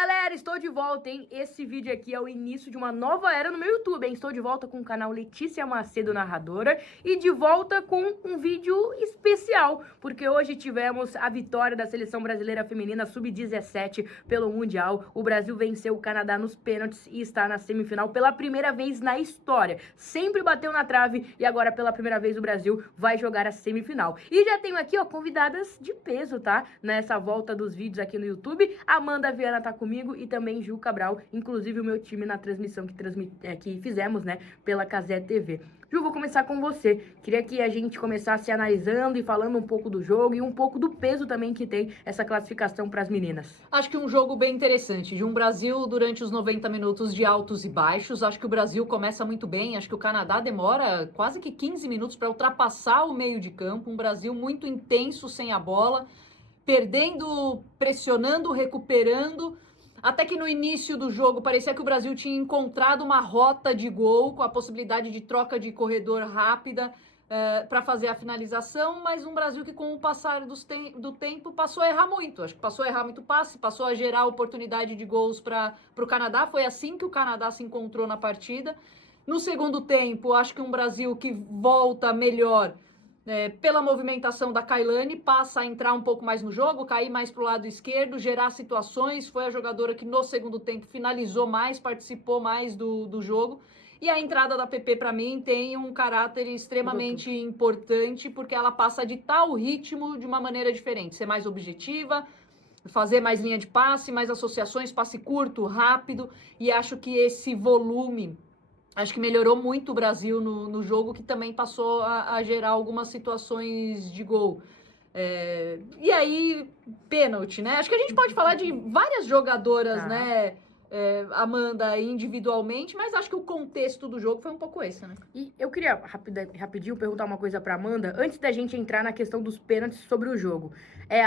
galera, estou de volta, hein? Esse vídeo aqui é o início de uma nova era no meu YouTube, hein? Estou de volta com o canal Letícia Macedo Narradora e de volta com um vídeo especial, porque hoje tivemos a vitória da Seleção Brasileira Feminina Sub-17 pelo Mundial. O Brasil venceu o Canadá nos pênaltis e está na semifinal pela primeira vez na história. Sempre bateu na trave e agora pela primeira vez o Brasil vai jogar a semifinal. E já tenho aqui, ó, convidadas de peso, tá? Nessa volta dos vídeos aqui no YouTube. Amanda Viana tá comigo e também Ju Cabral, inclusive o meu time na transmissão que fizemos, né, pela Cazé TV. Ju, vou começar com você. Queria que a gente começasse analisando e falando um pouco do jogo e um pouco do peso também que tem essa classificação para as meninas. Acho que um jogo bem interessante, de um Brasil durante os 90 minutos de altos e baixos. Acho que o Brasil começa muito bem, acho que o Canadá demora quase que 15 minutos para ultrapassar o meio de campo. Um Brasil muito intenso sem a bola, perdendo, pressionando, recuperando, até que no início do jogo parecia que o Brasil tinha encontrado uma rota de gol com a possibilidade de troca de corredor rápida para fazer a finalização, mas um Brasil que com o passar do tempo passou a errar muito. Acho que passou a errar muito passe, passou a gerar oportunidade de gols para o Canadá. Foi assim que o Canadá se encontrou na partida. No segundo tempo, acho que um Brasil que volta melhor, pela movimentação da Kailane, passa a entrar um pouco mais no jogo, cair mais para o lado esquerdo, gerar situações. Foi a jogadora que no segundo tempo finalizou mais, participou mais do jogo. E a entrada da PP, para mim, tem um caráter extremamente importante, porque ela passa a ditar o ritmo de uma maneira diferente, ser mais objetiva, fazer mais linha de passe, mais associações, passe curto, rápido, e acho que esse volume, acho que melhorou muito o Brasil no jogo, que também passou a gerar algumas situações de gol. E aí, pênalti, né? Acho que a gente pode falar de várias jogadoras, né, Amanda, individualmente, mas acho que o contexto do jogo foi um pouco esse, né? E eu queria rapidinho perguntar uma coisa pra Amanda, antes da gente entrar na questão dos pênaltis sobre o jogo.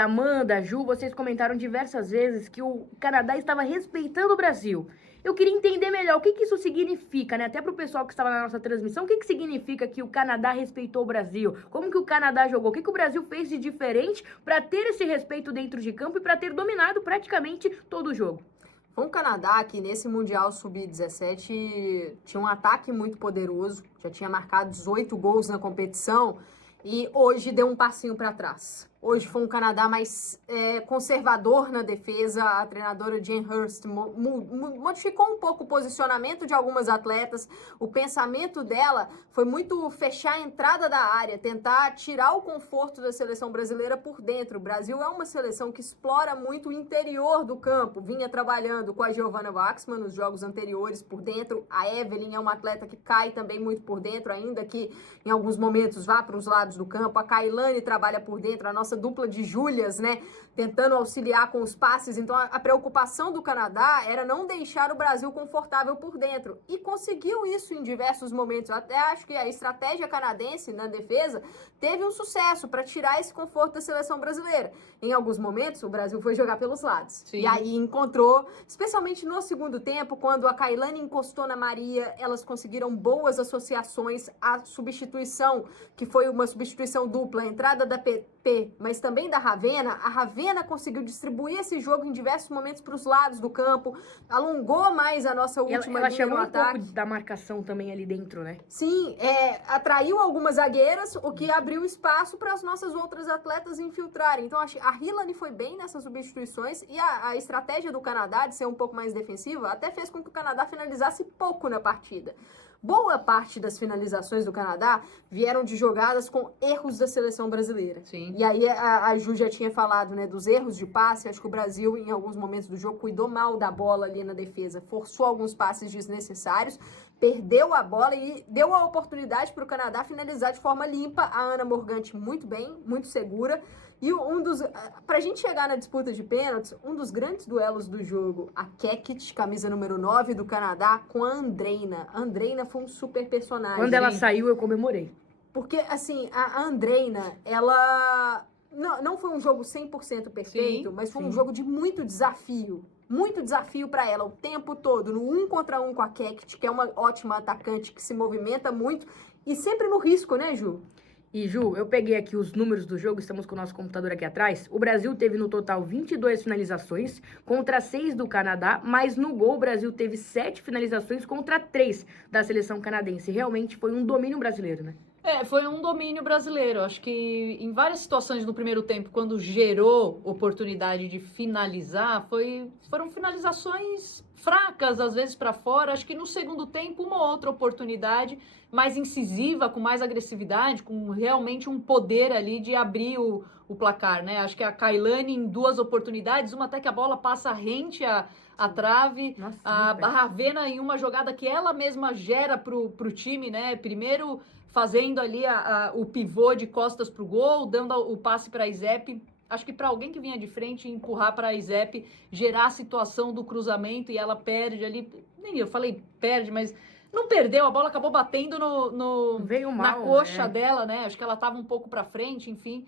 Amanda, Ju, vocês comentaram diversas vezes que o Canadá estava respeitando o Brasil. Eu queria entender melhor o que isso significa, né? Até pro pessoal que estava na nossa transmissão, o que significa que o Canadá respeitou o Brasil? Como que o Canadá jogou? O que o Brasil fez de diferente para ter esse respeito dentro de campo e para ter dominado praticamente todo o jogo? Foi um Canadá que nesse Mundial Sub-17 tinha um ataque muito poderoso, já tinha marcado 18 gols na competição e hoje deu um passinho para trás. Hoje foi um Canadá mais conservador na defesa. A treinadora Jane Hurst modificou um pouco o posicionamento de algumas atletas. O pensamento dela foi muito fechar a entrada da área, tentar tirar o conforto da seleção brasileira por dentro. O Brasil é uma seleção que explora muito o interior do campo. Vinha trabalhando com a Giovanna Waxman nos jogos anteriores por dentro. A Evelyn é uma atleta que cai também muito por dentro, ainda que em alguns momentos vá para os lados do campo. A Kailane trabalha por dentro, a nossa dupla de Júlias, né, tentando auxiliar com os passes. Então a preocupação do Canadá era não deixar o Brasil confortável por dentro, e conseguiu isso em diversos momentos. Eu até acho que a estratégia canadense na defesa teve um sucesso para tirar esse conforto da seleção brasileira. Em alguns momentos o Brasil foi jogar pelos lados. Sim. E aí encontrou, especialmente no segundo tempo, quando a Kailane encostou na Maria, elas conseguiram boas associações. A substituição, que foi uma substituição dupla, a entrada da PP, mas também da Ravena. A Ravena conseguiu distribuir esse jogo em diversos momentos para os lados do campo, alongou mais a nossa última linha chamou no ataque. Um pouco da marcação também ali dentro, né? Sim, atraiu algumas zagueiras, o que abriu espaço para as nossas outras atletas infiltrarem. Então a Hillary foi bem nessas substituições, e a estratégia do Canadá de ser um pouco mais defensiva até fez com que o Canadá finalizasse pouco na partida. Boa parte das finalizações do Canadá vieram de jogadas com erros da seleção brasileira. Sim. E aí a Ju já tinha falado, né, dos erros de passe. Acho que o Brasil, em alguns momentos do jogo, cuidou mal da bola ali na defesa, forçou alguns passes desnecessários, perdeu a bola e deu a oportunidade para o Canadá finalizar de forma limpa. A Ana Morgante muito bem, muito segura. E pra gente chegar na disputa de pênaltis, um dos grandes duelos do jogo, a Kekit, camisa número 9 do Canadá, com a Andreina. A Andreina foi um super personagem. Quando ela saiu, eu comemorei. Porque, assim, a Andreina, ela não foi um jogo 100% perfeito, sim, mas foi um jogo de muito desafio. Muito desafio para ela o tempo todo, no 1 contra 1 com a Kekit, que é uma ótima atacante que se movimenta muito e sempre no risco, né, Ju? E Ju, eu peguei aqui os números do jogo, estamos com o nosso computador aqui atrás. O Brasil teve no total 22 finalizações contra 6 do Canadá, mas no gol o Brasil teve 7 finalizações contra 3 da seleção canadense. Realmente foi um domínio brasileiro, né? Foi um domínio brasileiro. Acho que em várias situações no primeiro tempo, quando gerou oportunidade de finalizar, foram finalizações fracas, às vezes para fora. Acho que no segundo tempo, uma outra oportunidade mais incisiva, com mais agressividade, com realmente um poder ali de abrir o placar, né? Acho que a Kailane em 2 oportunidades, uma até que a bola passa rente à trave, Nossa, a muito bem. Ravena em uma jogada que ela mesma gera pro time, né? Primeiro fazendo ali o pivô de costas pro gol, dando o passe para a Izep. Acho que para alguém que vinha de frente empurrar para a Izep, gerar a situação do cruzamento e ela perde ali. Nem eu falei perde, mas não perdeu, a bola acabou batendo Veio na mal, coxa né? dela, né? Acho que ela estava um pouco para frente, enfim.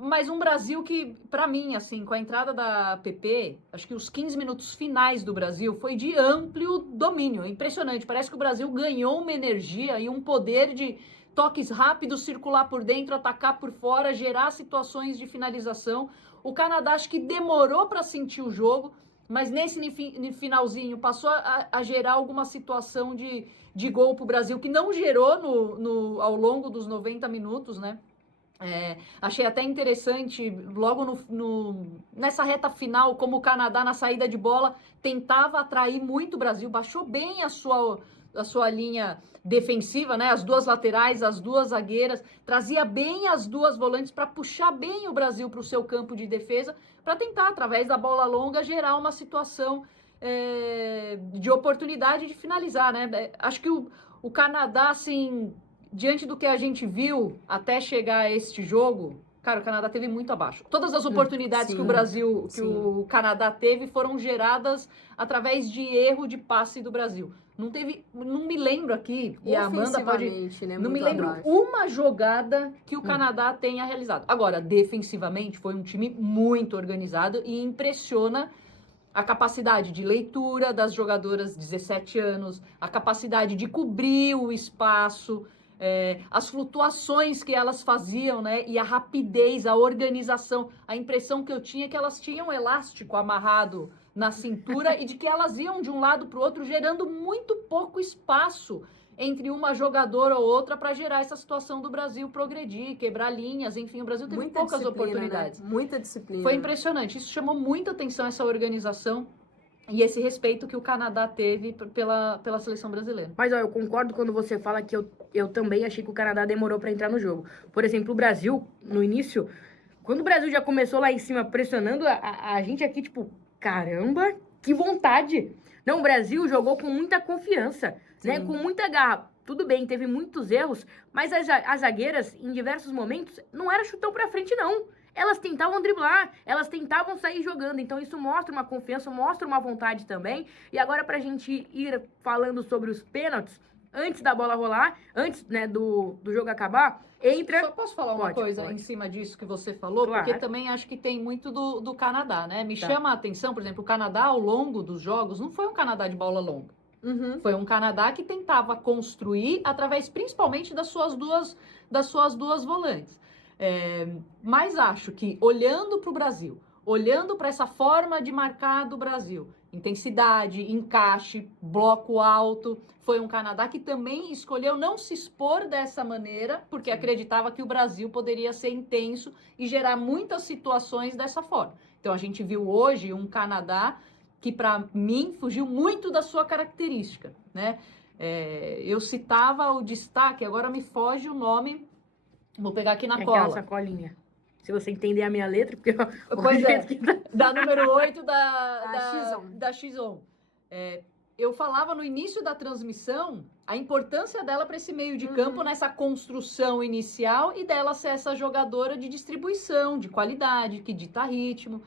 Mas um Brasil que, para mim, assim, com a entrada da PP, acho que os 15 minutos finais do Brasil foi de amplo domínio. Impressionante. Parece que o Brasil ganhou uma energia e um poder de toques rápidos, circular por dentro, atacar por fora, gerar situações de finalização. O Canadá acho que demorou para sentir o jogo, mas nesse finalzinho passou a gerar alguma situação de gol para o Brasil, que não gerou ao longo dos 90 minutos, né? Achei até interessante, logo nessa reta final, como o Canadá, na saída de bola, tentava atrair muito o Brasil, baixou bem a sua linha defensiva, né? As 2 laterais, as 2 zagueiras, trazia bem as 2 volantes para puxar bem o Brasil para o seu campo de defesa, para tentar, através da bola longa, gerar uma situação de oportunidade de finalizar, né? Acho que o Canadá, assim, diante do que a gente viu até chegar a este jogo, cara, o Canadá teve muito abaixo. Todas as oportunidades sim, que o Brasil, que sim. o Canadá teve, foram geradas através de erro de passe do Brasil. Não me lembro aqui, e a Amanda pode... Ofensivamente, né? Não me muito lembro abaixo. uma jogada que o Canadá tenha realizado. Agora, defensivamente, foi um time muito organizado e impressiona a capacidade de leitura das jogadoras de 17 anos, a capacidade de cobrir o espaço, as flutuações que elas faziam, né? E a rapidez, a organização. A impressão que eu tinha é que elas tinham um elástico amarrado na cintura e de que elas iam de um lado para o outro, gerando muito pouco espaço entre uma jogadora ou outra para gerar essa situação do Brasil progredir, quebrar linhas, enfim, o Brasil teve Muita poucas disciplina, oportunidades. né? Muita disciplina. Foi impressionante, isso chamou muita atenção, essa organização e esse respeito que o Canadá teve pela seleção brasileira. Mas ó, eu concordo quando você fala que eu também achei que o Canadá demorou pra entrar no jogo. Por exemplo, o Brasil, no início, quando o Brasil já começou lá em cima pressionando, a gente aqui, tipo, caramba, que vontade! Não, o Brasil jogou com muita confiança, né? Com muita garra. Tudo bem, teve muitos erros, mas as zagueiras, em diversos momentos, não era chutão pra frente, não. Elas tentavam driblar, elas tentavam sair jogando. Então isso mostra uma confiança, mostra uma vontade também. E agora pra gente ir falando sobre os pênaltis, antes da bola rolar, antes, né, do jogo acabar, entra... Só posso falar uma coisa em cima disso que você falou? Claro. Porque também acho que tem muito do Canadá, né? Me Tá. chama a atenção, por exemplo, o Canadá ao longo dos jogos não foi um Canadá de bola longa. Uhum. Foi um Canadá que tentava construir através principalmente das suas duas volantes. Mas acho que olhando para o Brasil, olhando para essa forma de marcar do Brasil, intensidade, encaixe, bloco alto, foi um Canadá que também escolheu não se expor dessa maneira, porque acreditava que o Brasil poderia ser intenso e gerar muitas situações dessa forma. Então a gente viu hoje um Canadá que para mim fugiu muito da sua característica, né? Eu citava o destaque, agora me foge o nome, vou pegar aqui na cola. Aquela sacolinha. Se você entender a minha letra, porque... Pois é, que tá... da número 8 X1. da X1. Eu falava no início da transmissão a importância dela para esse meio de campo, nessa construção inicial, e dela ser essa jogadora de distribuição, de qualidade, que dita ritmo.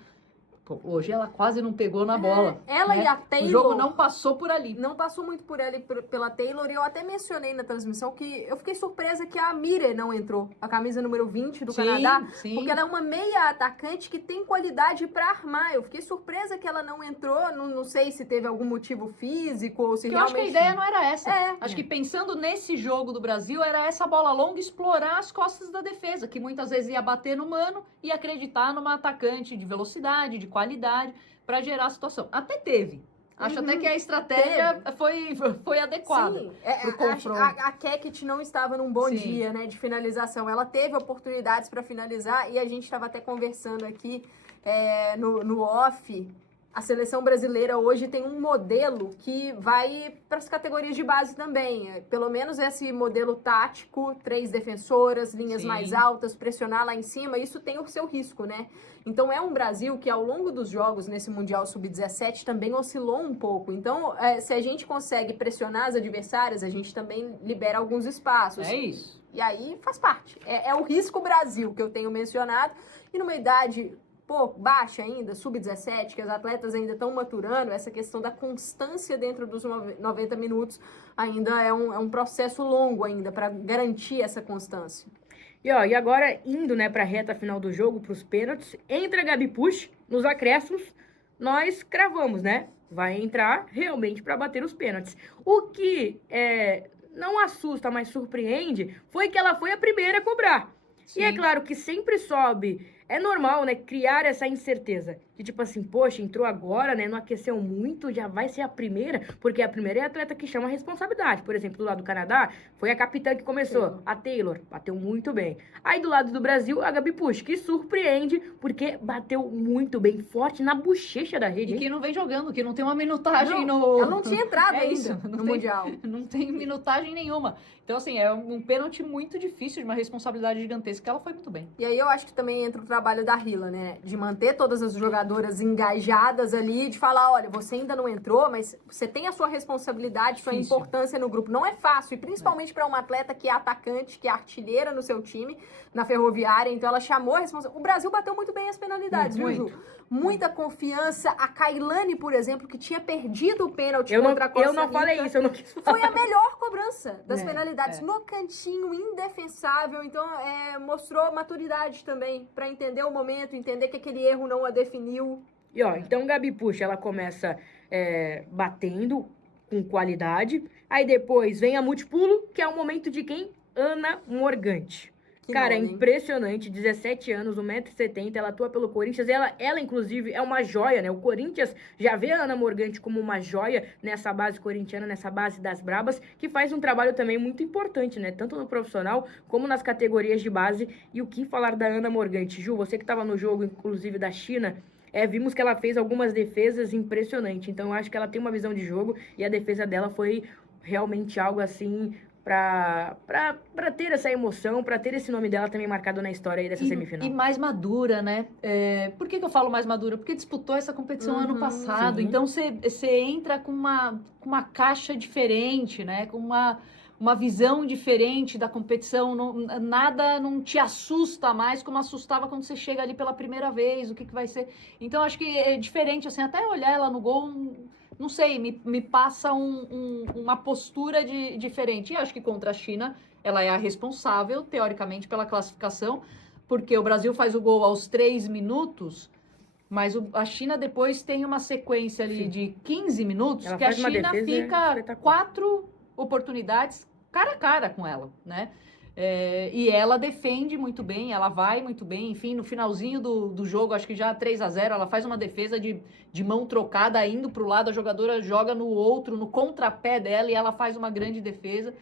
Pô, hoje ela quase não pegou na bola. Ela né? e a Taylor... O jogo não passou por ali. Não passou muito por ela e pela Taylor. E eu até mencionei na transmissão que eu fiquei surpresa que a Mire não entrou. A camisa número 20 do Canadá. Sim. Porque ela é uma meia atacante que tem qualidade pra armar. Eu fiquei surpresa que ela não entrou. Não sei se teve algum motivo físico ou se Porque realmente... eu acho que a ideia não era essa. É. Acho que pensando nesse jogo do Brasil, era essa bola longa explorar as costas da defesa, que muitas vezes ia bater no mano e acreditar numa atacante de velocidade, de qualidade, para gerar a situação. Até teve. Acho até que a estratégia foi adequada. Sim, pro confronto. a Kekit não estava num bom Sim. dia, né, de finalização. Ela teve oportunidades para finalizar e a gente estava até conversando aqui no off. A seleção brasileira hoje tem um modelo que vai para as categorias de base também. Pelo menos esse modelo tático, 3 defensoras, linhas Sim. mais altas, pressionar lá em cima, isso tem o seu risco, né? Então é um Brasil que ao longo dos jogos nesse Mundial Sub-17 também oscilou um pouco. Então, se a gente consegue pressionar as adversárias, a gente também libera alguns espaços. É isso. E aí faz parte. É o risco Brasil que eu tenho mencionado. E numa idade baixa ainda, sub-17, que as atletas ainda estão maturando, essa questão da constância dentro dos 90 minutos ainda é um processo longo ainda para garantir essa constância. E agora indo, né, pra reta final do jogo, pros pênaltis, entra a Gabi Pusch nos acréscimos, nós cravamos, né? Vai entrar realmente para bater os pênaltis. O que não assusta, mas surpreende, foi que ela foi a primeira a cobrar. Sim. E é claro que sempre sobe, é normal, né, criar essa incerteza. De tipo assim, poxa, entrou agora, né, não aqueceu muito, já vai ser a primeira, porque a primeira é a atleta que chama a responsabilidade. Por exemplo, do lado do Canadá, foi a capitã que começou, a Taylor, bateu muito bem. Aí do lado do Brasil, a Gabi Pusch, que surpreende, porque bateu muito bem, forte na bochecha da rede. E hein? que não vem jogando, que não tem uma minutagem no... Ela não tinha entrado É ainda isso, no Mundial. Não tem minutagem nenhuma. Então, assim, é um pênalti muito difícil, de uma responsabilidade gigantesca, que ela foi muito bem. E aí eu acho que também entra o trabalho da Rila, né? De manter todas as jogadoras engajadas ali, de falar, olha, você ainda não entrou, mas você tem a sua responsabilidade, sua Difícil. importância no grupo. Não é fácil, e principalmente para uma atleta que é atacante, que é artilheira no seu time, na Ferroviária, então ela chamou a responsabilidade. O Brasil bateu muito bem as penalidades, viu, Ju? Muita confiança. A Kailane, por exemplo, que tinha perdido o pênalti contra a Costa Eu não Rica, falei isso, eu não quis falar. foi a melhor cobrança das penalidades. é. No cantinho, indefensável. Então, mostrou maturidade também para entender o momento, entender que aquele erro não a definiu. E então Gabi Pusch, ela começa batendo com qualidade. Aí depois vem a multipulo, que é o momento de quem? Ana Morgante. Que Cara, é nome, hein? impressionante, 17 anos, 1,70 m, ela atua pelo Corinthians, ela inclusive é uma joia, né? O Corinthians já vê a Ana Morgante como uma joia nessa base corintiana, nessa base das brabas, que faz um trabalho também muito importante, né? Tanto no profissional como nas categorias de base. E o que falar da Ana Morgante? Ju, você que estava no jogo, inclusive da China, vimos que ela fez algumas defesas impressionantes, então eu acho que ela tem uma visão de jogo e a defesa dela foi realmente algo assim... Pra ter essa emoção, pra ter esse nome dela também marcado na história aí dessa semifinal. E mais madura, né? Por que eu falo mais madura? Porque disputou essa competição ano passado. sim. Então você entra com uma caixa diferente, né? Com uma visão diferente da competição. Nada não te assusta mais como assustava quando você chega ali pela primeira vez. O que vai ser? Então acho que é diferente, assim, até olhar ela no gol... Não sei, me passa uma postura diferente. E acho que contra a China, ela é a responsável, teoricamente, pela classificação, porque o Brasil faz o gol aos 3 minutos, mas a China depois tem uma sequência ali Sim. de 15 minutos, Ela que a faz uma China defesa fica espetacular. 4 oportunidades cara a cara com ela, né? E ela defende muito bem, ela vai muito bem, enfim, no finalzinho do jogo, acho que já 3-0, ela faz uma defesa de mão trocada, indo pro lado, a jogadora joga no outro, no contrapé dela, e ela faz uma grande defesa.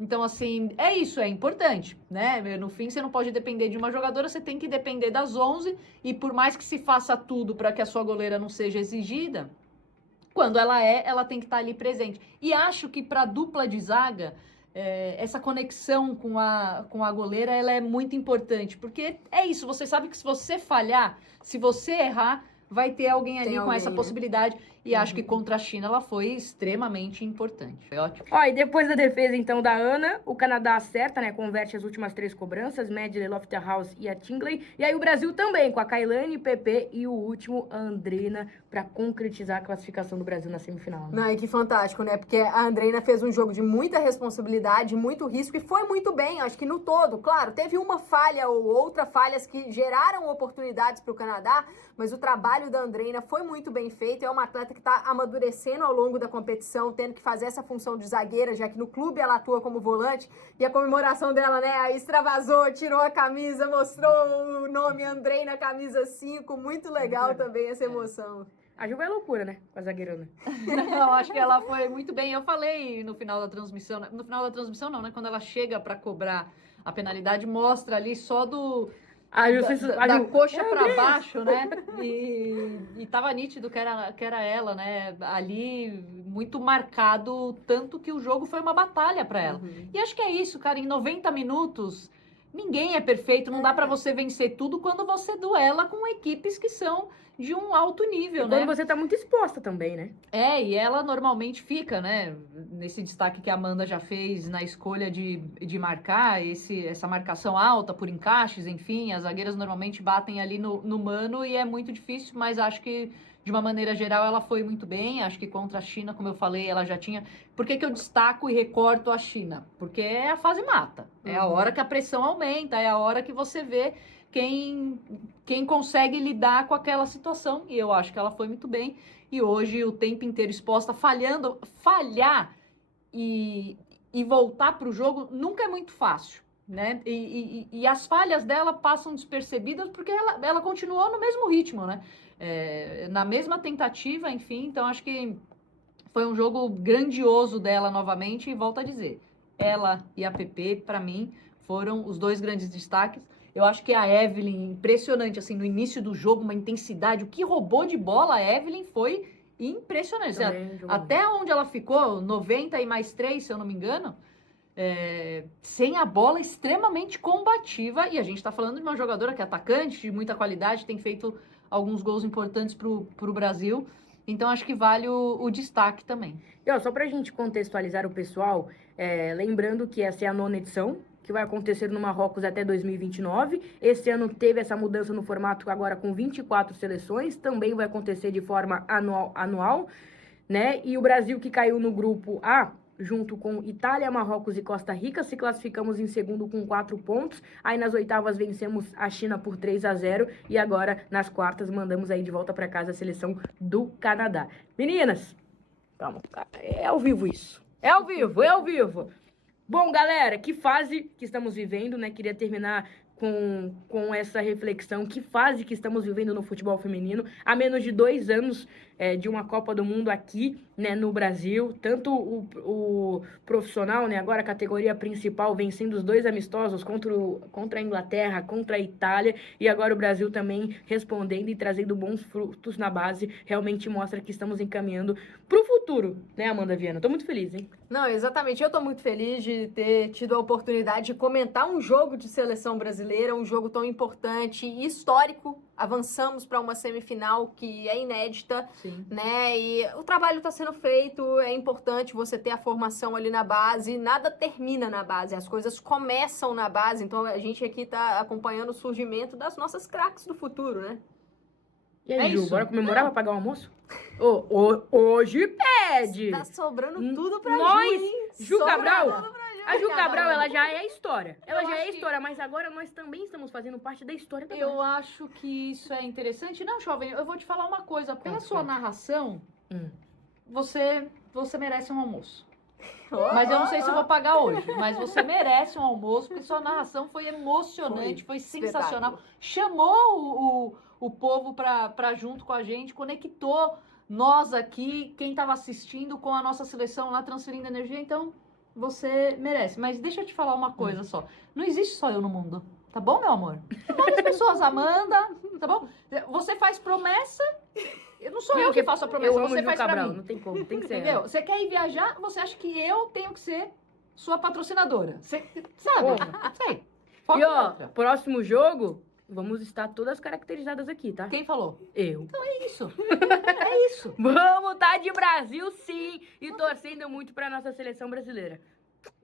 Então, assim, é isso, é importante, né? No fim, você não pode depender de uma jogadora, você tem que depender das 11, e por mais que se faça tudo para que a sua goleira não seja exigida, quando ela tem que estar ali presente. E acho que para dupla de zaga, essa conexão com a goleira, ela é muito importante, porque é isso, você sabe que se você falhar, se você errar, vai ter alguém ali Tem com alguém, essa né? possibilidade. E acho que contra a China ela foi extremamente importante. Foi ótimo. Ó, e depois da defesa, então, da Ana, o Canadá acerta, né? Converte as últimas 3 cobranças, Medley, Loftus-House e a Tingley. E aí o Brasil também, com a Kailane, PP e o último, a Andrina, pra concretizar a classificação do Brasil na semifinal. Né? Não, e que fantástico, né? Porque a Andreina fez um jogo de muita responsabilidade, muito risco e foi muito bem, acho que no todo. Claro, teve uma falha ou outra, falhas que geraram oportunidades para o Canadá, mas o trabalho da Andreina foi muito bem feito. É uma atleta que está amadurecendo ao longo da competição, tendo que fazer essa função de zagueira, já que no clube ela atua como volante. E a comemoração dela, né? Aí extravasou, tirou a camisa, mostrou o nome Andreina, camisa 5. Muito legal também essa emoção. A Ju vai loucura, né? Com a zagueirona. Não, acho que ela foi muito bem. Eu falei no final da transmissão, no final da transmissão não, né? Quando ela chega para cobrar a penalidade, mostra ali só A Ju, da coxa para baixo, né? E tava nítido que era ela, né? Ali muito marcado, tanto que o jogo foi uma batalha para ela. E acho que é isso, cara. Em 90 minutos, ninguém é perfeito. Não dá para você vencer tudo quando você duela com equipes que são de um alto nível, né? Quando você tá muito exposta também, né? É, e ela normalmente fica, né? Nesse destaque que a Amanda já fez na escolha de marcar, essa marcação alta por encaixes, enfim, as zagueiras normalmente batem ali no mano e é muito difícil, mas acho que de uma maneira geral ela foi muito bem. Acho que contra a China, como eu falei, ela já tinha. Por que eu destaco e recorto a China? Porque é a fase mata. É a hora que a pressão aumenta, é a hora que você vê quem consegue lidar com aquela situação, e eu acho que ela foi muito bem, e hoje o tempo inteiro exposta, falhar e voltar para o jogo nunca é muito fácil, né? E as falhas dela passam despercebidas porque ela continuou no mesmo ritmo, né? Na mesma tentativa, enfim, então acho que foi um jogo grandioso dela novamente, e volto a dizer, ela e a PP, para mim, foram os dois grandes destaques. Eu acho que a Evelyn, impressionante, assim, no início do jogo, uma intensidade. O que roubou de bola a Evelyn foi impressionante. Também, até onde ela ficou, 90 e mais 3, se eu não me engano, sem a bola, extremamente combativa. E a gente tá falando de uma jogadora que é atacante, de muita qualidade, tem feito alguns gols importantes pro Brasil. Então, acho que vale o destaque também. E ó, só pra gente contextualizar o pessoal, lembrando que essa é a 9ª edição, que vai acontecer no Marrocos até 2029. Esse ano teve essa mudança no formato agora com 24 seleções, também vai acontecer de forma anual, né? E o Brasil, que caiu no grupo A, junto com Itália, Marrocos e Costa Rica, se classificamos em segundo com 4 pontos. Aí nas oitavas vencemos a China por 3-0 e agora nas quartas mandamos aí de volta para casa a seleção do Canadá. Meninas, calma, é ao vivo isso. É ao vivo, é ao vivo. Bom, galera, que fase que estamos vivendo, né? Queria terminar com essa reflexão. Que fase que estamos vivendo no futebol feminino. Há menos de 2 anos de uma Copa do Mundo aqui, né, no Brasil. Tanto o profissional, né, agora a categoria principal, vencendo os 2 amistosos contra a Inglaterra, contra a Itália. E agora o Brasil também respondendo e trazendo bons frutos na base. Realmente mostra que estamos encaminhando pro futuro, né, Amanda Viana? Tô muito feliz, hein? Não, exatamente. Eu tô muito feliz de ter tido a oportunidade de comentar um jogo de seleção brasileira, um jogo tão importante e histórico. Avançamos para uma semifinal que é inédita, Sim. né? E o trabalho está sendo feito, é importante você ter a formação ali na base. Nada termina na base, as coisas começam na base. Então a gente aqui tá acompanhando o surgimento das nossas craques do futuro, né? E aí, Ju, isso. bora comemorar pra pagar o almoço? Hoje pede! Tá sobrando tudo pra Nós, Ju, hein? Ju Sobra Cabral, tudo pra Ju, a Ju cara. Cabral, ela já é história. Ela Eu já é acho que- história, mas agora nós também estamos fazendo parte da história também. Eu acho que isso é interessante. Não, jovem, eu vou te falar uma coisa. Pela Conta, sua conta. narração, Hum. você merece um almoço. Mas eu não sei se eu vou pagar hoje. Mas você merece um almoço, porque sua narração foi emocionante, foi sensacional. Chamou o povo pra junto com a gente, conectou nós aqui, quem estava assistindo, com a nossa seleção lá transferindo energia. Então, você merece. Mas deixa eu te falar uma coisa só. Não existe só eu no mundo. Tá bom, meu amor? Tem várias pessoas, Amanda, tá bom? Você faz promessa. Eu não sou eu que faço a promessa, Eu amo você Ju faz pra Cabral, mim. não tem como, tem que ser. Entendeu? Você quer ir viajar, você acha que eu tenho que ser sua patrocinadora. Você sabe? Porra. Sei. Foca E em ó, outra. próximo jogo, Vamos estar todas caracterizadas aqui, tá? Quem falou? Eu. É isso. É isso. Vamos tá de Brasil, sim! E torcendo muito pra nossa seleção brasileira.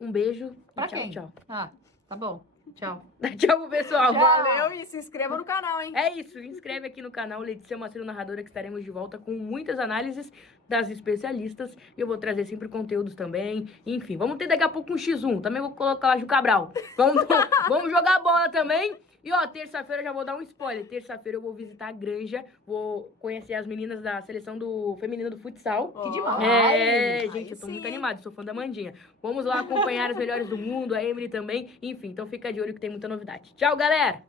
Um beijo e Pra tchau, quem? tchau. Ah, tá bom. Tchau. Tchau pro pessoal. Valeu e se inscreva no canal, hein? É isso, inscreve aqui no canal Letícia Macedo Narradora, que estaremos de volta com muitas análises das especialistas. E eu vou trazer sempre conteúdos também. Enfim, vamos ter daqui a pouco um X1. Também vou colocar lá Ju Cabral. Vamos jogar bola também. E ó, terça-feira já vou dar um spoiler. Terça-feira eu vou visitar a Granja. Vou conhecer as meninas da seleção feminina do futsal. Que demais. É, gente, Aí eu tô sim. muito animado, sou fã da Mandinha. Vamos lá acompanhar as melhores do mundo, a Emily também. Enfim, então fica de olho que tem muita novidade. Tchau, galera!